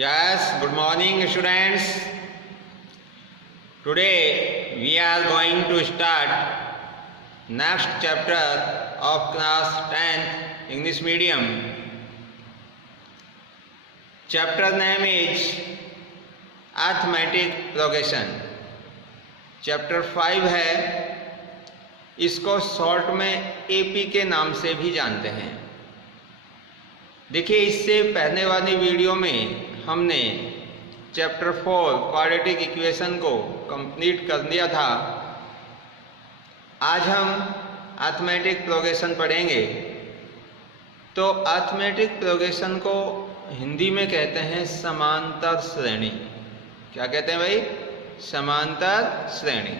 Yes, good morning students. Today we are going to start next chapter of class 10th English medium. Chapter name is Arithmetic Progression. Chapter 5 है, इसको short में AP के नाम से भी जानते हैं। देखिए, इससे पहले वाली वीडियो में हमने चैप्टर 4 क्वाड्रेटिक इक्वेशन को कंप्लीट कर लिया था। आज हम अरिथमेटिक प्रोग्रेशन पढ़ेंगे। तो अरिथमेटिक प्रोग्रेशन को हिंदी में कहते हैं समांतर श्रेणी। क्या कहते हैं भाई? समांतर श्रेणी।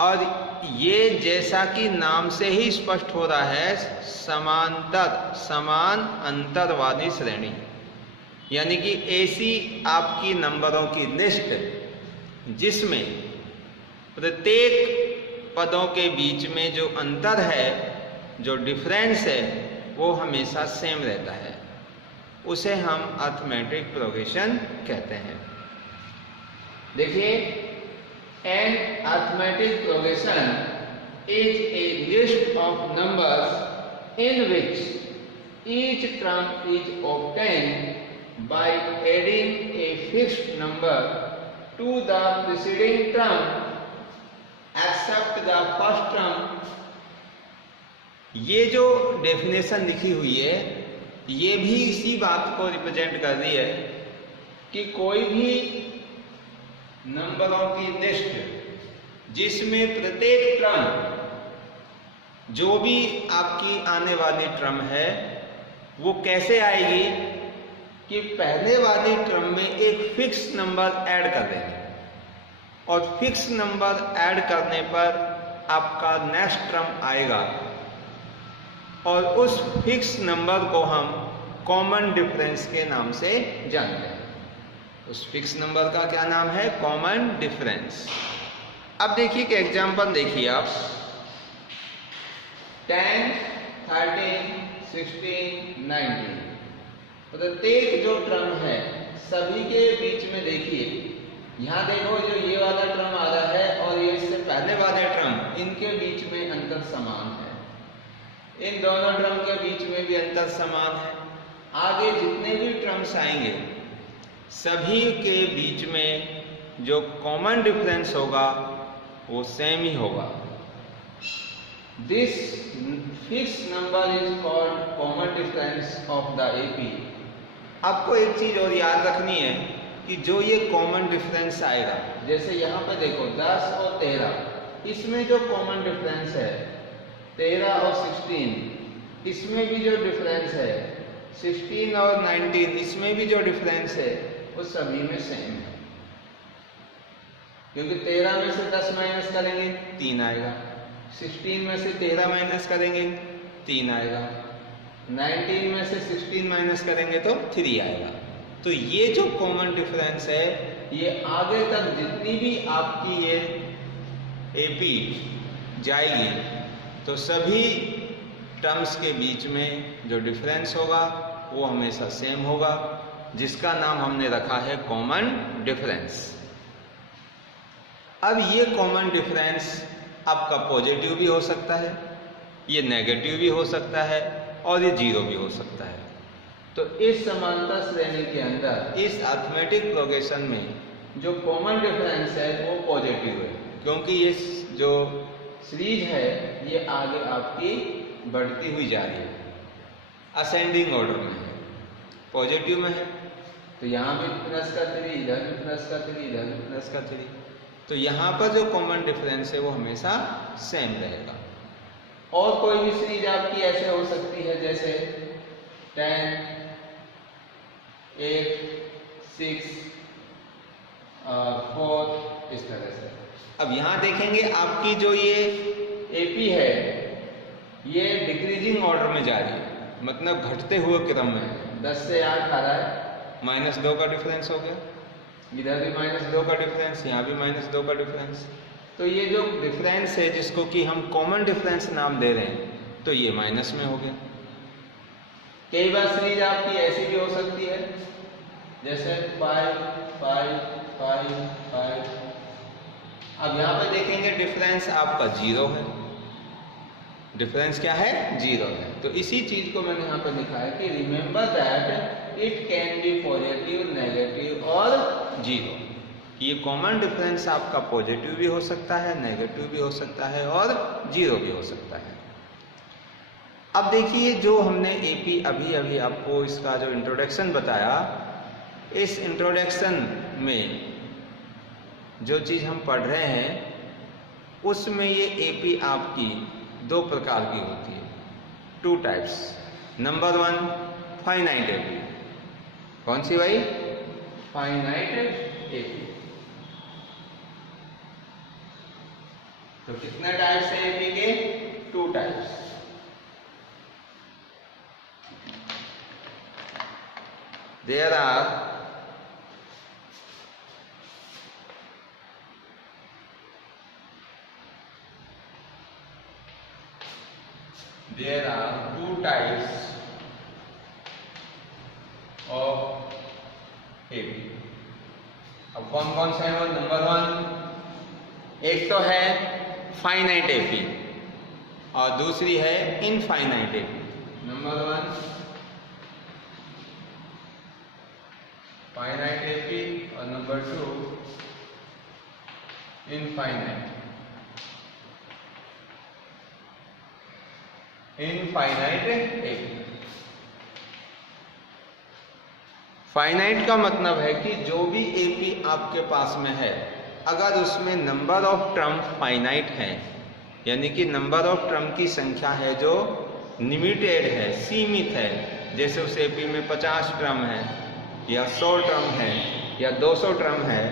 और ये जैसा कि नाम से ही स्पष्ट हो रहा है, समांतर समान अंतर वाली श्रेणी, यानी कि ऐसी आपकी नंबरों की लिस्ट जिसमें प्रत्येक पदों के बीच में जो अंतर है, जो डिफरेंस है, वो हमेशा सेम रहता है, उसे हम अरिथमेटिक प्रोग्रेशन कहते हैं। देखिए, an arithmetic progression is a list of numbers in which each term is obtained by adding a fixed number to the preceding term except the first term। ये जो डेफिनेशन लिखी हुई है, ये भी इसी बात को रिप्रेजेंट कर रही है कि कोई भी नंबरों की लिस्ट जिसमें प्रत्येक टर्म, जो भी आपकी आने वाली टर्म है, वो कैसे आएगी कि पहले वाली टर्म में एक फिक्स नंबर ऐड कर देंगे और फिक्स नंबर ऐड करने पर आपका नेक्स्ट टर्म आएगा और उस फिक्स नंबर को हम कॉमन डिफरेंस के नाम से जानते हैं। उस फिक्स नंबर का क्या नाम है? Common difference. अब देखिए कि एग्जांपल देखिए आप, 10, 13, 16, 19, प्रत्येक जो टर्म है सभी के बीच में देखिए, यहाँ देखो जो ये वाला टर्म आ रहा है और ये इससे पहले वाले टर्म, इनके बीच में अंतर समान है। इन दोनों टर्म के बीच में भी अंतर समान है। आगे जितने भी टर्म्स आएंगे सभी के बीच में जो कॉमन डिफरेंस होगा वो सेम ही होगा। This fix number is called common difference of the AP. आपको एक चीज और याद रखनी है कि जो ये कॉमन डिफरेंस आएगा, जैसे यहाँ पे देखो 10 और 13, इसमें जो कॉमन डिफरेंस है 13 और 16, इसमें भी जो डिफरेंस है 16 और 19, इसमें भी जो डिफरेंस है वो सभी में सेम है। क्योंकि 13 में से 10 माइनस करेंगे 3 आएगा, 16 में से 13 माइनस करेंगे 3 आएगा, 19 में से 16 माइनस करेंगे तो 3 आएगा। तो ये जो कॉमन डिफरेंस है, ये आगे तक जितनी भी आपकी ये एपी जाएगी तो सभी टर्म्स के बीच में जो डिफरेंस होगा वो हमेशा सेम होगा, जिसका नाम हमने रखा है कॉमन डिफरेंस। अब ये कॉमन डिफरेंस आपका पॉजिटिव भी हो सकता है, ये नेगेटिव भी हो सकता है और ये जीरो भी हो सकता है। तो इस समांतर श्रेणी के अंदर इस अरिथमेटिक प्रोग्रेशन में जो कॉमन डिफरेंस है वो पॉजिटिव है, क्योंकि ये जो सीरीज है ये आगे आपकी बढ़ती हुई जा रही है, असेंडिंग ऑर्डर में है, पॉजिटिव में है। तो यहाँ भी प्लस का 3, इधर भी प्लस का 3, इधर भी प्लस का 3, तो यहाँ पर जो कॉमन डिफरेंस है वो हमेशा सेम रहेगा। और कोई भी सीरीज आपकी ऐसे हो सकती है, जैसे 10, 8, 6, 4, इस तरह से। अब यहाँ देखेंगे आपकी जो ये एपी है ये डिक्रीजिंग ऑर्डर में जा रही है, मतलब घटते हुए क्रम में। 10 से 8 आ रहा है, -2 का डिफरेंस हो गया, इधर भी -2 का डिफरेंस, यहाँ भी -2 का डिफरेंस। तो ये जो डिफरेंस है जिसको कि हम कॉमन डिफरेंस नाम दे रहे हैं, तो ये माइनस में हो गया। कई बार सीरीज आपकी ऐसी भी हो सकती है, जैसे 5 5 5 5। अब यहाँ पे देखेंगे डिफरेंस आपका 0 है, डिफरेंस क्या है? 0 है। तो इसी चीज को मैंने यहाँ पर लिखा है कि remember that it can be positive, negative और 0। ये कॉमन डिफरेंस आपका पॉजिटिव भी हो सकता है, नेगेटिव भी हो सकता है और 0 भी हो सकता है। अब देखिए जो हमने एपी अभी अभी आपको इसका जो इंट्रोडक्शन बताया, इस इंट्रोडक्शन में जो चीज हम पढ़ रहे हैं उसमें ये एपी आपकी 2 प्रकार की होती है, 2 टाइप्स। Number 1 finite AP. कौन सी भाई? Finite AP. तो कितने टाइप्स है एपी के? 2 types. There are two types of AP। अब कौन कौन से हैं? नंबर 1 एक तो है फाइनाइट एपी और दूसरी है infinite AP. Number 1 finite AP और नंबर 2 इनफाइनाइट एपी। फाइनाइट का मतलब है कि जो भी एपी आपके पास में है, अगर उसमें नंबर ऑफ टर्म फाइनाइट है, यानी कि नंबर ऑफ टर्म की संख्या है जो लिमिटेड है, सीमित है, जैसे उस एपी में 50 टर्म है या 100 टर्म है या 200 टर्म है,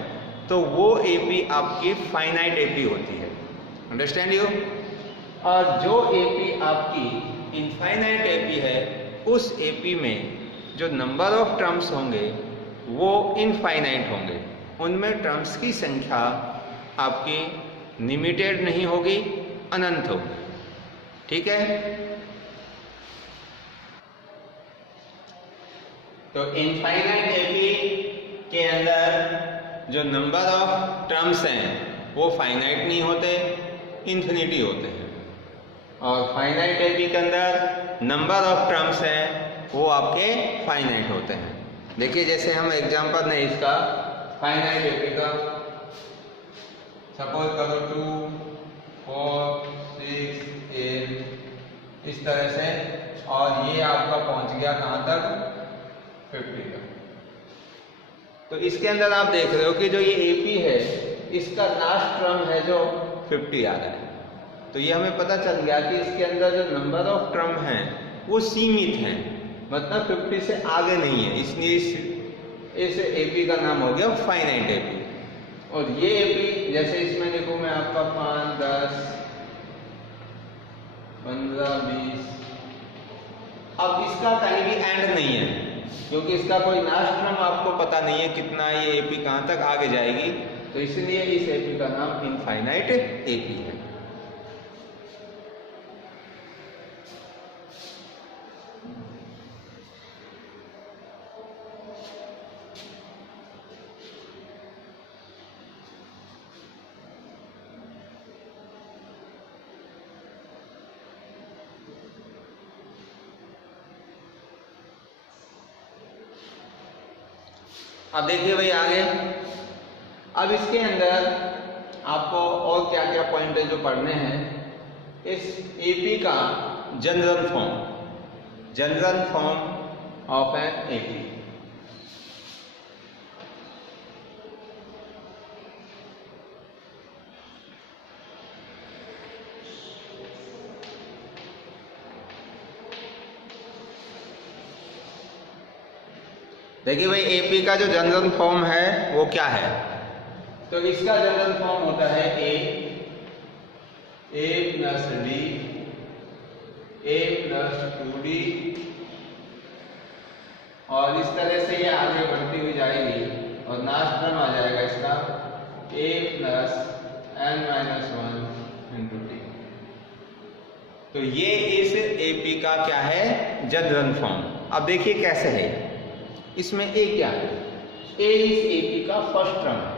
तो वो एपी आपकी फाइनाइट एपी होती है। Understand you? और जो एपी आपकी इनफाइनाइट एपी है, उस एपी में जो नंबर ऑफ टर्म्स होंगे वो इनफाइनाइट होंगे, उनमें टर्म्स की संख्या आपकी लिमिटेड नहीं होगी, अनंत होगी। ठीक है? तो इनफाइनाइट एपी के अंदर जो नंबर ऑफ टर्म्स हैं वो फाइनाइट नहीं होते, इन्फिनिटी होते हैं। और फाइनाइट एपी के अंदर नंबर ऑफ टर्म्स हैं वो आपके फाइनाइट होते हैं। देखिए जैसे हम एग्जांपल ने इसका फाइनाइट एपी का सपोज करो 2 4 6 8 इस तरह से, और ये आपका पहुंच गया कहां तक? 50 का। तो इसके अंदर आप देख रहे हो कि जो ये एपी है इसका लास्ट टर्म है जो 50 आ रहा है। तो ये हमें पता चल गया कि इसके अंदर जो नंबर ऑफ टर्म हैं वो सीमित हैं, मतलब 50 से आगे नहीं है, इसलिए इस एपी का नाम हो गया फाइनाइट एपी। और ये एपी जैसे इसमें देखो मैं आपका 5 10 15 20, अब इसका कहीं भी एंड नहीं है क्योंकि इसका कोई लास्ट टर्म आपको पता नहीं है कितना ये एपी कहां तक आगे जाएगी, तो इसलिए इस एपी का नाम इनफाइनाइट एपी है। अब देखिए भाई आगे, अब इसके अंदर आपको और क्या क्या पॉइंट है जो पढ़ने हैं। इस एपी का general form of an AP. देखिए भाई एपी का जो जनरल फॉर्म है वो क्या है? तो इसका जनरल फॉर्म होता है a plus d, a plus 2d, और इस तरह से ये आगे बढ़ती हुई जाएगी और लास्ट टर्म आ जाएगा इसका a plus n minus 1 into T. तो ये इस एपी का क्या है? General form. अब देखिए कैसे है, इसमें ए क्या है? ए इस एपी का फर्स्ट टर्म है,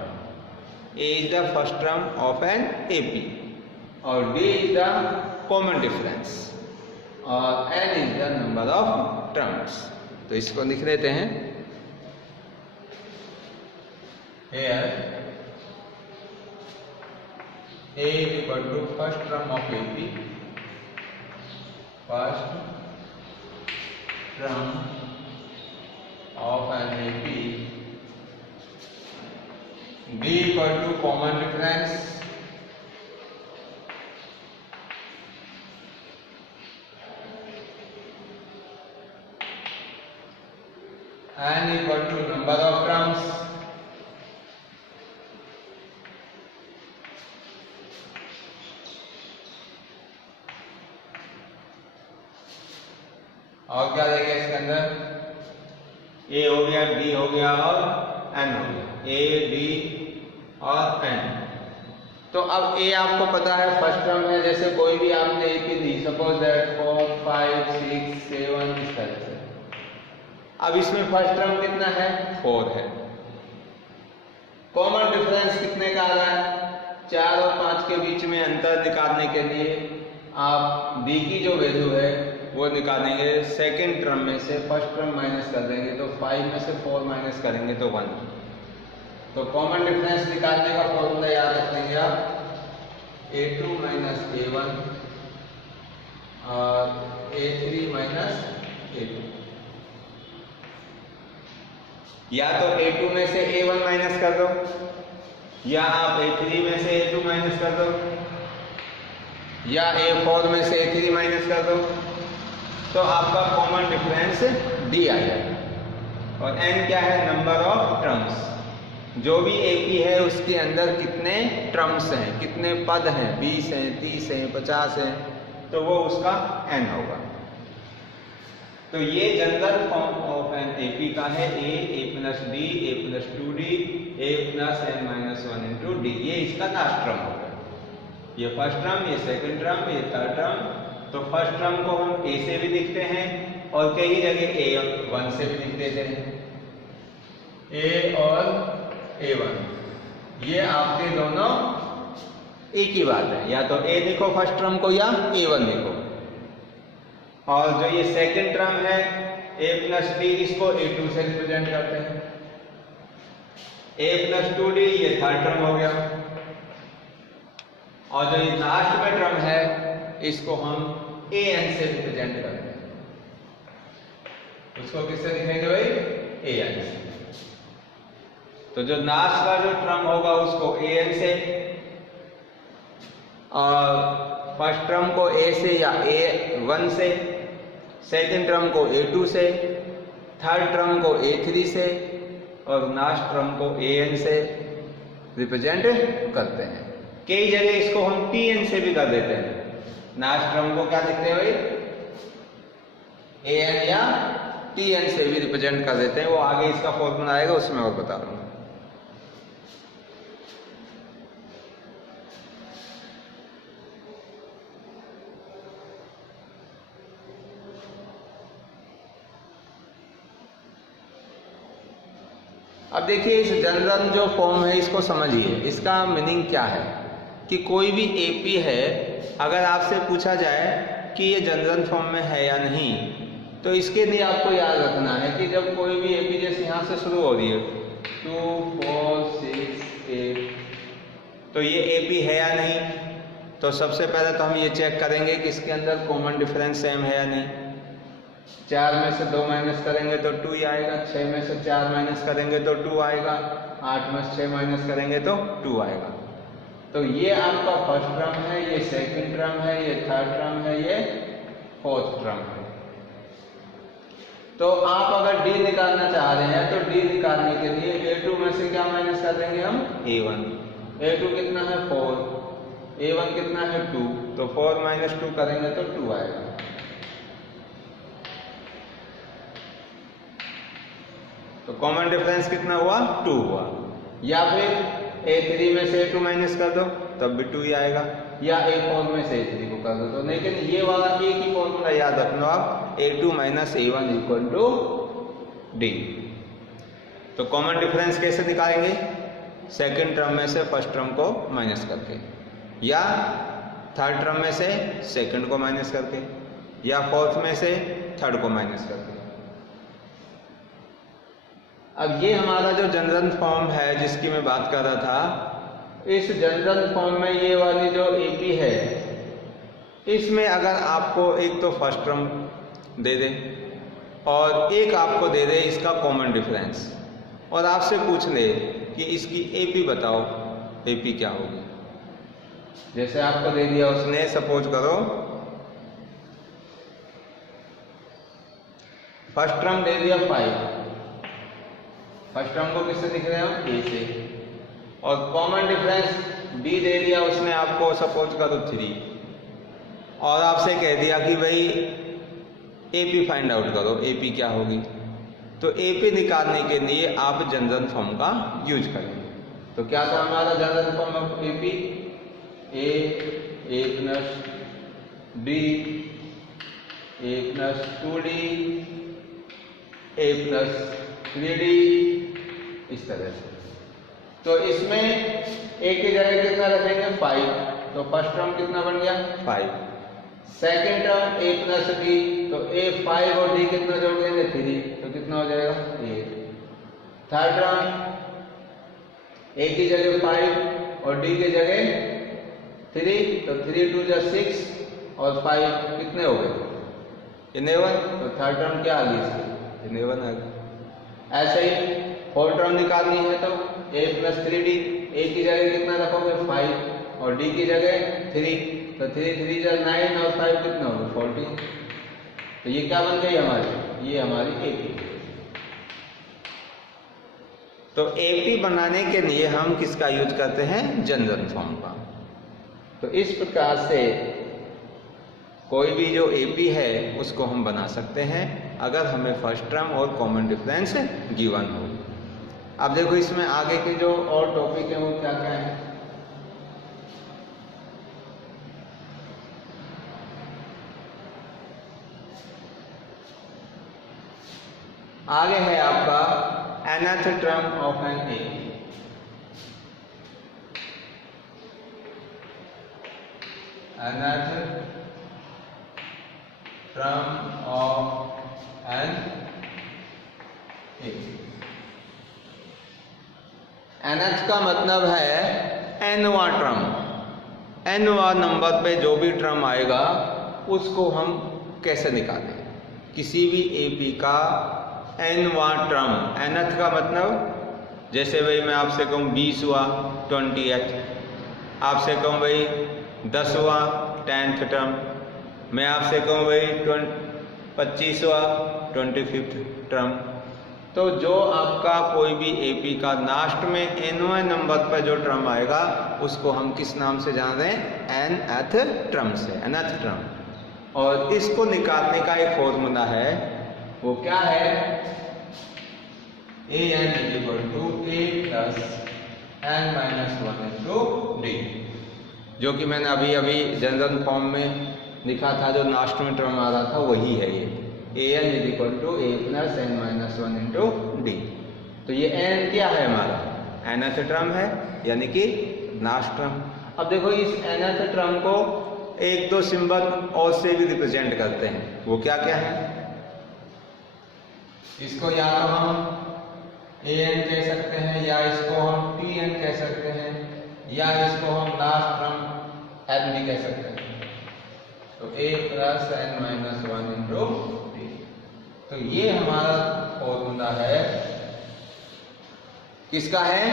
a is the first term of an AP और d is the common difference और n is the number of terms. तो इसको लिख लेते हैं, here A is equal to first term of AP, first term of an AP, B equal to common difference, N equal to number of terms, और क्या देंगे इसके अंदर, ए हो गया, डी हो गया और एन हो गया, ए डी और एन। तो अब ए आपको पता है फर्स्ट टर्म है, जैसे कोई भी आपने ए की दी, सपोज दैट 4 5 6 7 इस तरह से। अब इसमें फर्स्ट टर्म कितना है, 4 है। कॉमन डिफरेंस कितने का आ रहा है, 4 और 5 के बीच में अंतर निकालने के लिए आप डी की जो वैल्यू है वो निकालेंगे सेकेंड टर्म में से, फर्स्ट टर्म माइनस कर देंगे तो 5 में से 4 माइनस करेंगे तो 1। तो कॉमन डिफरेंस निकालने का फॉर्मूला याद रख लेंगे आप, A2 माइनस A1 और A3 माइनस A2। या तो A2 में से A1 माइनस कर दो या आप A3 में से A2 माइनस कर दो या A4 में से A3 माइनस कर दो, तो आपका कॉमन डिफरेंस डी आ जाएगा। और एन क्या है, नंबर ऑफ टर्म्स। जो भी एपी है उसके अंदर कितने टर्म्स हैं, कितने पद हैं, 20 हैं, 30 हैं, 50 हैं, तो वो उसका एन होगा। तो ये general form of an AP का है, a plus d, a plus 2d, a plus n minus 1 into d. ये इसका लास्ट टर्म होगा, ये फर्स्ट टर्म, ये सेकंड टर्म, ये थर्ड टर्म। तो फर्स्ट टर्म को हम ए से भी लिखते हैं और कई जगह A1 से भी लिख देते हैं, ए और A1। ये आपके दोनों एक ही बात है, या तो ए लिखो फर्स्ट टर्म को या A1 लिखो। और जो ये सेकंड टर्म है a प्लस डी, इसको A2 से रिप्रेजेंट करते हैं। a प्लस 2d ये थर्ड टर्म हो गया, और जो ये लास्ट में टर्म है इसको हम an से रिप्रेजेंट करते हैं। उसको किससे लिखेंगे भाई, an से। तो जो लास्ट का जो टर्म होगा उसको an से, और फर्स्ट टर्म को a से या A1 से, सेकंड टर्म को A2 से, थर्ड टर्म को A3 से और लास्ट टर्म को an से रिप्रेजेंट करते हैं। कई जगह इसको हम tn से भी कर देते हैं। लास्ट टर्म को क्या लिखते हैं भाई, an या tn से भी रिप्रेजेंट कर देते हैं। वो आगे इसका फॉर्मूला आएगा उसमें और बता दूंगा। अब देखिए इस जनरल जो फॉर्म है इसको समझिए, इसका मीनिंग क्या है कि कोई भी एपी है, अगर आपसे पूछा जाए कि ये जनरल फॉर्म में है या नहीं, तो इसके लिए आपको याद रखना है कि जब कोई भी एपी जैसे यहाँ से शुरू हो रही है 2 4 6 8, तो ये एपी है या नहीं। तो सबसे पहले तो हम ये चेक करेंगे कि इसके अंदर कॉमन डिफरेंस सेम है या नहीं। 4 में से 2 माइनस करेंगे तो 2 ही आएगा, 6 में से 4 माइनस करेंगे तो 2 आएगा, 8 में से 6 माइनस करेंगे तो 2 आएगा। तो ये आपका फर्स्ट टर्म है, ये सेकंड टर्म है, ये थर्ड टर्म है, ये फोर्थ टर्म है। तो आप अगर डी निकालना चाह रहे हैं तो डी निकालने के लिए A2 में से क्या माइनस कर देंगे हम, A1। A2 कितना है 4, A1 कितना है 2, तो 4 माइनस 2 करेंगे तो 2 आएगा। तो कॉमन डिफरेंस कितना हुआ, 2 हुआ। या फिर A3 में से A2 माइनस कर दो तब भी 2 ही आएगा, या A4 में से A3 को कर दो। तो लेकिन ये वाला एक ही फॉर्मूला याद रखना आप, A2 minus A1 equal to D। तो कॉमन डिफरेंस कैसे निकालेंगे? सेकंड टर्म में से फर्स्ट टर्म को माइनस करके, या थर्ड टर्म में से सेकंड को माइनस करके, या फोर्थ में से थर्ड को माइनस करके। अब ये हमारा जो जनरल फॉर्म है जिसकी मैं बात कर रहा था, इस जनरल फॉर्म में ये वाली जो एपी है, इसमें अगर आपको एक तो फर्स्ट टर्म दे दे और एक आपको दे दे इसका कॉमन डिफरेंस, और आपसे पूछ ले कि इसकी एपी बताओ, एपी क्या होगी। जैसे आपको दे दिया उसने, सपोज करो फर्स्ट टर्म दे दिया 5, फर्स्ट टर्म को किससे दिख रहे हैं हम? ए से, और कॉमन डिफरेंस बी दे दिया उसने आपको, सपोज करो 3, और आपसे कह दिया कि भाई एपी फाइंड आउट करो, एपी क्या होगी। तो एपी निकालने के लिए आप जनरल फॉर्म का यूज करेंगे। तो क्या था हमारा general form of AP? A plus b, a plus 2d, a plus 3d, इस तरह से। तो इसमें ए की जगह कितना रखेंगे? 5, तो फर्स्ट टर्म कितना बन गया? 5। सेकेंड टर्म ए प्लस डी, तो ए 5 और डी कितना जोड़ देंगे? 3, तो कितना हो जाएगा? 8। थर्ड टर्म ए की जगह 5 और डी की जगह 3, तो 3 2 जा 6 और 5 कितने हो गए? 11। तो थर्ड टर्म क्या आ गई इसकी? 11 आ गई। ऐसे ही फोर्थ टर्म निकालनी है तो ए प्लस 3d, ए की जगह कितना रखोगे? 5 और डी की जगह 3, तो 3 3 जा 9 और 5 कितना होगा? 14। तो ये क्या बन गई हमारी? ये हमारी एपी। तो एपी बनाने के लिए हम किसका यूज करते हैं? जनरल फॉर्म का। तो इस प्रकार से कोई भी जो एपी है उसको हम बना सकते हैं अगर हमें फर्स्ट टर्म और कॉमन डिफरेंस गिवन हो। अब देखो इसमें आगे के जो और टॉपिक है वो क्या क्या है। आगे है आपका nth term of an AP. nth term of an AP. nth का मतलब है nवां टर्म। nवां नंबर पे जो भी टर्म आएगा उसको हम कैसे निकालें। किसी भी एपी का nवां टर्म, nth का मतलब जैसे भाई मैं आपसे कहूँ 20 हुआ 20th, आपसे कहूँ भाई 10 हुआ 10th टर्म, मैं आपसे कहूँ भाई 25 हुआ 25th टर्म। तो जो आपका कोई भी एपी का लास्ट में nवें नंबर पर जो टर्म आएगा उसको हम किस नाम से जान रहे हैं? nth टर्म से, nth टर्म। और इसको निकालने का एक फॉर्मूला है, वो क्या है? an = a plus n minus 1 into D, जो कि मैंने अभी अभी जनरल फॉर्म में लिखा था, जो लास्ट में टर्म आ रहा था वही है ये। an = a plus n minus 1 into D. तो ये n क्या है हमारा? nth टर्म है, यानी कि लास्ट टर्म। अब देखो इस nth टर्म को एक दो सिंबल और से भी रिप्रेजेंट करते हैं, वो क्या क्या है? इसको या तो हम an कह सकते हैं, या इसको हम tn कह सकते हैं, या इसको हम लास्ट टर्म n भी कह सकते हैं। तो a plus n minus 1 into D. तो ये हमारा फॉर्मूला है, किसका है?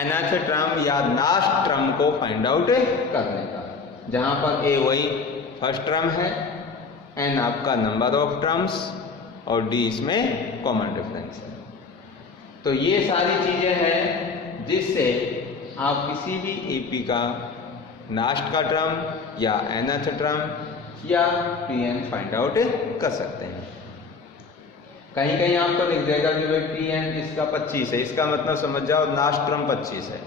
nth टर्म या लास्ट टर्म को फाइंड आउट करने का, जहां पर a वही फर्स्ट टर्म है, n आपका नंबर ऑफ टर्म्स और d इसमें कॉमन डिफरेंस है। तो ये सारी चीजें हैं जिससे आप किसी भी एपी का लास्ट का टर्म या nth टर्म या tn फाइंड आउट कर सकते हैं। कहीं कहीं आपको लिख देगा कि भाई tn इसका 25 है, इसका मतलब समझ जाओ लास्ट टर्म 25 है।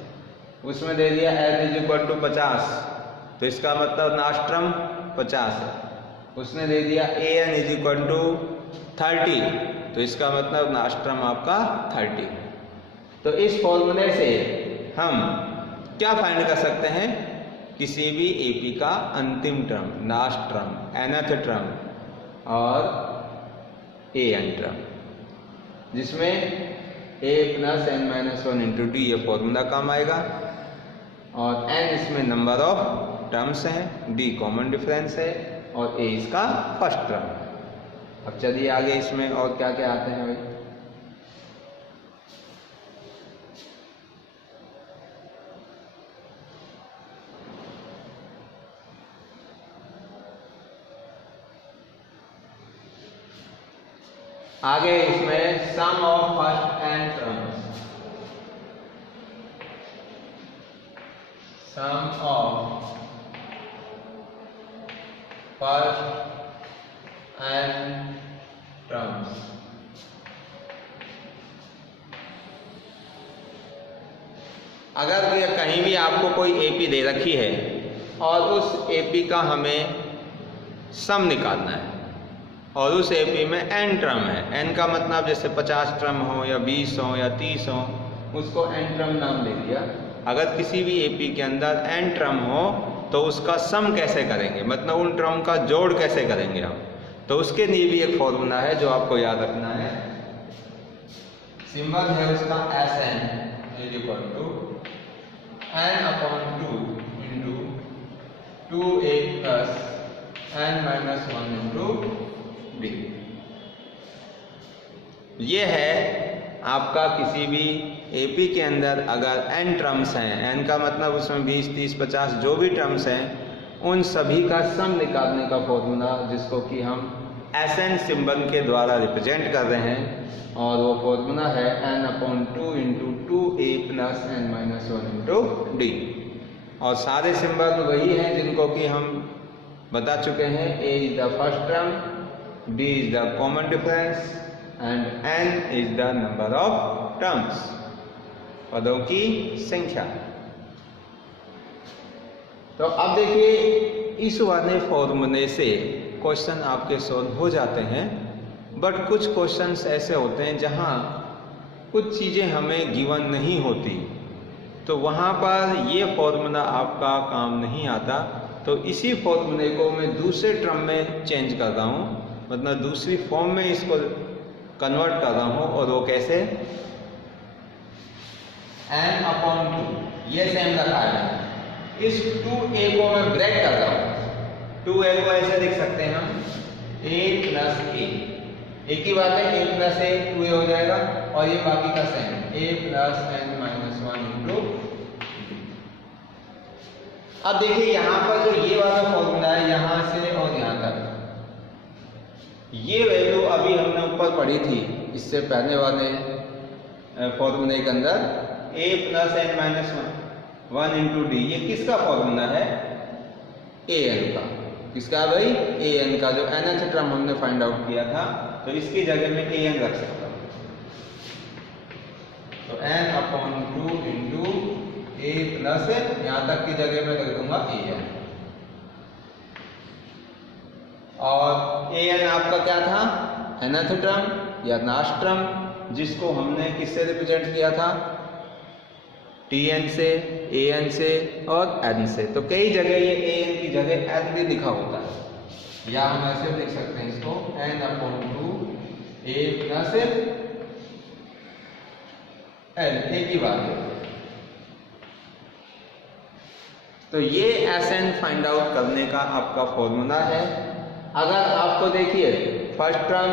उसमें दे दिया n = 50, तो इसका मतलब लास्ट टर्म 50 है। उसने दे दिया an = 30, तो इसका मतलब लास्ट टर्म आपका 30 है। तो इस फॉर्मूले से हम क्या फाइंड कर सकते हैं, किसी भी एपी का अंतिम term, last term, nth term और an टर्म, जिसमें a plus n minus 1 into d ये फॉर्मूला काम आएगा और n इसमें नंबर ऑफ टर्म्स हैं, d कॉमन डिफरेंस है और a इसका फर्स्ट टर्म है। अब चलिए आगे इसमें और क्या क्या आते हैं भाई। आगे इसमें sum of first n terms, sum of first n terms. अगर ये कहीं भी आपको कोई एपी दे रखी है और उस एपी का हमें सम निकालना है और उस एपी में n टर्म है, n का मतलब जैसे 50 टर्म हो या 20 हो या 30 हो, उसको n टर्म नाम दे दिया। अगर किसी भी एपी के अंदर n टर्म हो तो उसका सम कैसे करेंगे, मतलब उन टर्म का जोड़ कैसे करेंगे हम, तो उसके लिए भी एक फॉर्मूला है जो आपको याद रखना है। सिंबल है उसका Sn is equal to n/2 into 2a plus n minus 1 into d. ये है आपका किसी भी एपी के अंदर अगर n टर्म्स हैं, n का मतलब उसमें 20, 30, 50 जो भी टर्म्स हैं, उन सभी का सम निकालने का फॉर्मूला, जिसको कि हम Sn सिंबल के द्वारा रिप्रेजेंट कर रहे हैं, और वो फॉर्मूला है n/2 into 2a plus n minus 1 into D. और सारे सिंबल वही हैं जिनको कि हम बता चुके हैं। a is the first term, d is the common difference and n is the number of terms, पदों की संख्या। तो अब देखिए इस वाले फॉर्मूले से क्वेश्चन आपके सॉल्व हो जाते हैं, बट कुछ क्वेश्चंस ऐसे होते हैं जहां कुछ चीज़ें हमें गिवन नहीं होती, तो वहां पर ये फॉर्मूला आपका काम नहीं आता। तो इसी फॉर्मूले को मैं दूसरे टर्म में चेंज कर रहा हूँ, मतलब दूसरी फॉर्म में इसको कन्वर्ट कर रहा हूँ। और वो कैसे, n/2 ये सेम रखा है, इस 2a को मैं ब्रेक कर रहा हूँ। 2a को ऐसे लिख सकते हैं हम a प्लस a, एक ही बात है, a प्लस a 2a हो जाएगा और ये बाकी का same a plus n minus 1 into. अब देखिए यहाँ पर जो ये वाला फॉर्मूला है, यहाँ से और यहाँ तक ये वैल्यू अभी हमने ऊपर पढ़ी थी इससे पहले वाले फॉर्मूले के अंदर, a plus n minus 1 into d. ये किसका फॉर्मूला है, an का। किसका भाई, an का, जो nth टर्म हमने फाइंड आउट किया था, तो इसकी जगह में an रख सकता हूँ। तो n/2 इंटू a प्लस यहाँ तक की जगह में रख दूंगा an। और an आपका क्या था, nth टर्म या लास्ट टर्म, जिसको हमने किससे रिप्रेजेंट किया था, tn से, an से और n से। तो कई जगह ये an की जगह n भी लिखा होता है, या हम ऐसे लिख सकते हैं इसको n/2 a प्लस n, एक ही बात है। तो ये Sn फाइंड आउट करने का आपका फॉर्मूला है। अगर आपको देखिए first term,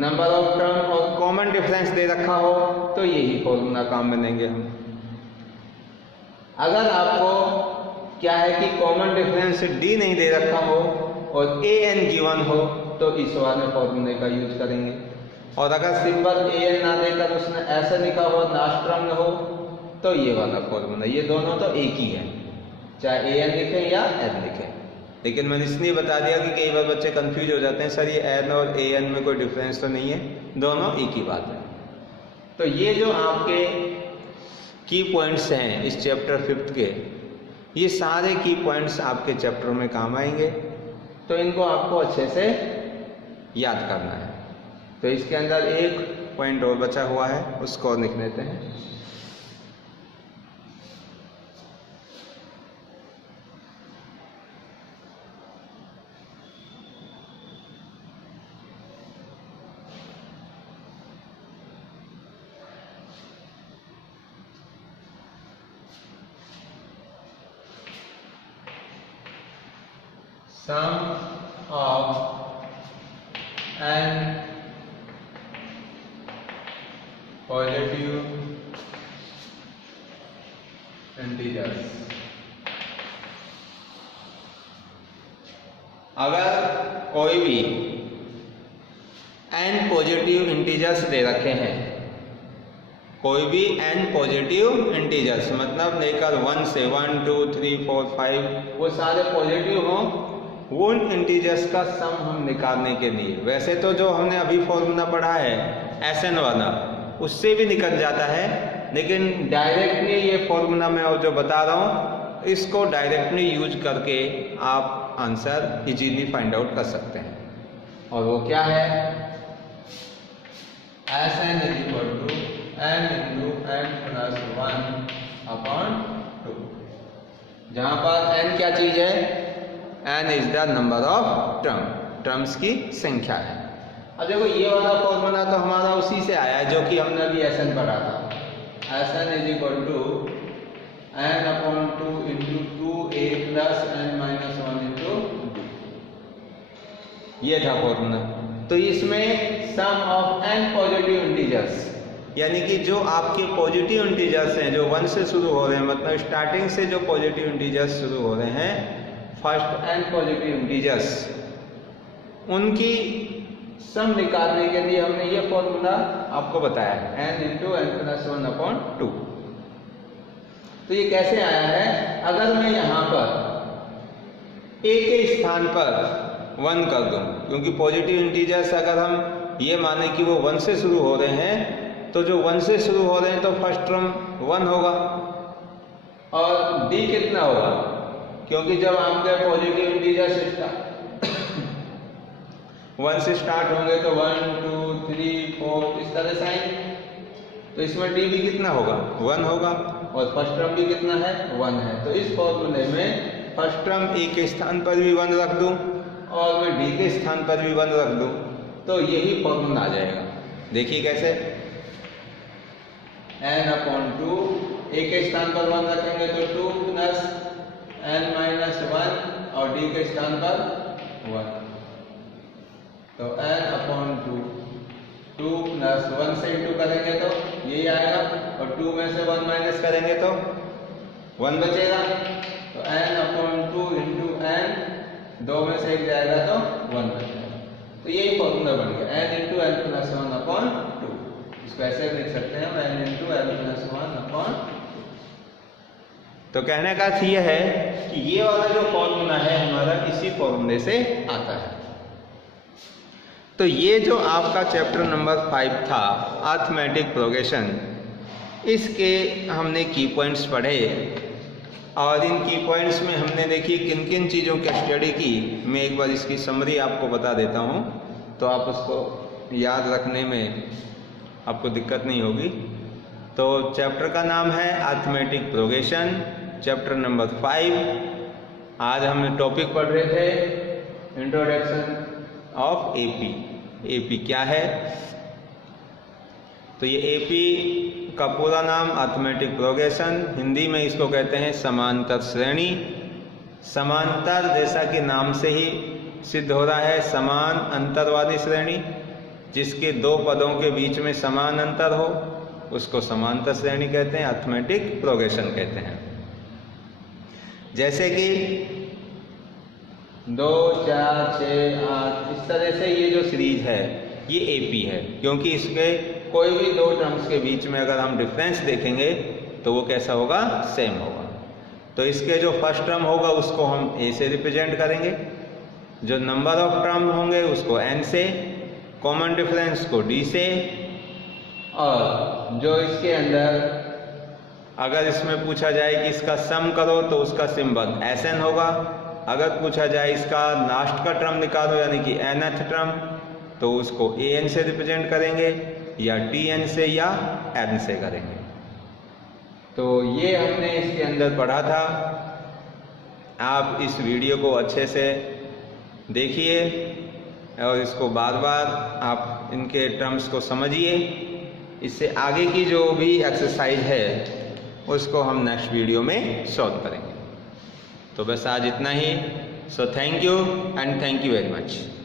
number of term और कॉमन डिफरेंस दे रखा हो तो यही फॉर्मूला काम में लेंगे हम। अगर आपको क्या है कि कॉमन डिफरेंस d नहीं दे रखा हो और an गिवन हो तो इस वाले फॉर्मूले का यूज करेंगे। और अगर सिंबल an ना देकर उसने ऐसा लिखा हो, लास्ट टर्म हो, तो ये वाला फॉर्मूला। ये दोनों तो एक ही है, चाहे an लिखें या n लिखें। लेकिन मैंने इसलिए बता दिया कि कई बार बच्चे कंफ्यूज हो जाते हैं, सर ये n और an में कोई डिफरेंस तो नहीं है, दोनों एक ही बात है। तो ये जो आपके की पॉइंट्स हैं इस चैप्टर 5 के, ये सारे की पॉइंट्स आपके चैप्टर में काम आएंगे, तो इनको आपको अच्छे से याद करना है। तो इसके अंदर एक पॉइंट और बचा हुआ है, उसको लिख लेते हैं। सम ऑफ n पॉजिटिव इंटीजर्स। अगर कोई भी n पॉजिटिव इंटीजर्स दे रखे हैं, कोई भी n पॉजिटिव इंटीजर्स मतलब लेकर 1 से 1 2 3 4 5 वो सारे पॉजिटिव हों, वो इंटीजर्स का सम हम निकालने के लिए, वैसे तो जो हमने अभी फॉर्मूला पढ़ा है Sn वाला उससे भी निकल जाता है, लेकिन डायरेक्टली ये फॉर्मूला मैं और जो बता रहा हूँ इसको डायरेक्टली यूज करके आप आंसर इजीली फाइंड आउट कर सकते हैं। और वो क्या है? Sn is equal to n into n plus 1/2, जहां पर n क्या चीज है? n is the number of terms की संख्या है। अब देखो ये वाला फॉर्मूला तो हमारा उसी से आया है जो कि हमने अभी Sn पढ़ा था। Sn is equal to n/2 into 2a plus n minus 1 into 2, ये था फॉर्मूला। तो इसमें sum of n positive integers, यानी कि जो आपके पॉजिटिव इंटीजर्स हैं जो 1 से शुरू हो रहे हैं, मतलब स्टार्टिंग से जो पॉजिटिव इंटीजर्स शुरू हो रहे हैं, फर्स्ट n पॉजिटिव इंटीजर्स, उनकी सम निकालने के लिए हमने ये फॉर्मूला आपको बताया है, n इंटू n प्लस 1/2। तो ये कैसे आया है? अगर मैं यहाँ पर a के स्थान पर 1 कर दूं, क्योंकि पॉजिटिव इंटीजर्स अगर हम ये माने कि वो 1 से शुरू हो रहे हैं, तो जो 1 से शुरू हो रहे हैं तो फर्स्ट टर्म 1 होगा और d कितना होगा? क्योंकि जब आपके पॉजिटिव इंटीजर्स 1 से स्टार्ट होंगे तो 1 2 3 4 इस तरह से आएंगे, तो इसमें d भी कितना होगा? 1 होगा, और फर्स्ट टर्म भी कितना है? 1 है। तो इस फॉर्मूले में फर्स्ट टर्म a के स्थान पर भी 1 रख दूं और मैं d के स्थान पर भी 1 रख दूं, तो यही फॉर्मूला आ जाएगा। देखिए कैसे, n/2, a के स्थान पर 1 रखेंगे तो 2 प्लस n माइनस 1 और d के स्थान पर 1, तो n/2, 2 प्लस 1 से इंटू करेंगे तो यही आएगा, और 2 में से 1 माइनस करेंगे तो 1 बचेगा, तो n/2 इंटू n, 2 में से 1 जाएगा तो 1 बचेगा। तो यही फॉर्मूला बन गया, n इंटू n प्लस 1/2। इसको ऐसे लिख सकते हैं, n इंटू n प्लस 1/2। तो कहने का अर्थ यह है कि ये वाला जो फॉर्मूला है हमारा इसी फॉर्मूले से आता है। तो ये जो आपका चैप्टर नंबर 5 था, अरिथमेटिक प्रोग्रेशन, इसके हमने की पॉइंट्स पढ़े, और इन की पॉइंट्स में हमने देखी किन किन चीज़ों की स्टडी की। मैं एक बार इसकी समरी आपको बता देता हूँ, तो आप उसको याद रखने में आपको दिक्कत नहीं होगी। तो चैप्टर का नाम है अरिथमेटिक प्रोग्रेशन, चैप्टर नंबर 5। आज हम टॉपिक पढ़ रहे थे इंट्रोडक्शन ऑफ एपी। एपी क्या है? तो ये एपी का पूरा नाम अरिथमेटिक प्रोग्रेशन, हिंदी में इसको कहते हैं समांतर श्रेणी। समांतर जैसा कि नाम से ही सिद्ध हो रहा है, समान अंतर वाली श्रेणी, जिसके दो पदों के बीच में समान अंतर हो उसको समांतर श्रेणी कहते हैं, अरिथमेटिक प्रोग्रेशन कहते हैं। जैसे कि 2 4 6 8 इस तरह से ये जो सीरीज है ये एपी है, क्योंकि इसके कोई भी दो टर्म्स के बीच में अगर हम डिफरेंस देखेंगे तो वो कैसा होगा? सेम होगा। तो इसके जो फर्स्ट टर्म होगा उसको हम ए से रिप्रेजेंट करेंगे, जो नंबर ऑफ टर्म होंगे उसको n से, कॉमन डिफरेंस को d से, और जो इसके अंदर अगर इसमें पूछा जाए कि इसका सम करो तो उसका सिंबल Sn होगा। अगर पूछा जाए इसका लास्ट का टर्म निकालो यानी कि nth टर्म, तो उसको an से रिप्रेजेंट करेंगे, या tn से, या n से करेंगे। तो ये हमने इसके अंदर पढ़ा था। आप इस वीडियो को अच्छे से देखिए और इसको बार बार आप इनके टर्म्स को समझिए। इससे आगे की जो भी एक्सरसाइज है उसको हम नेक्स्ट वीडियो में सॉल्व करेंगे। तो बस आज इतना ही। So thank you and thank you very much.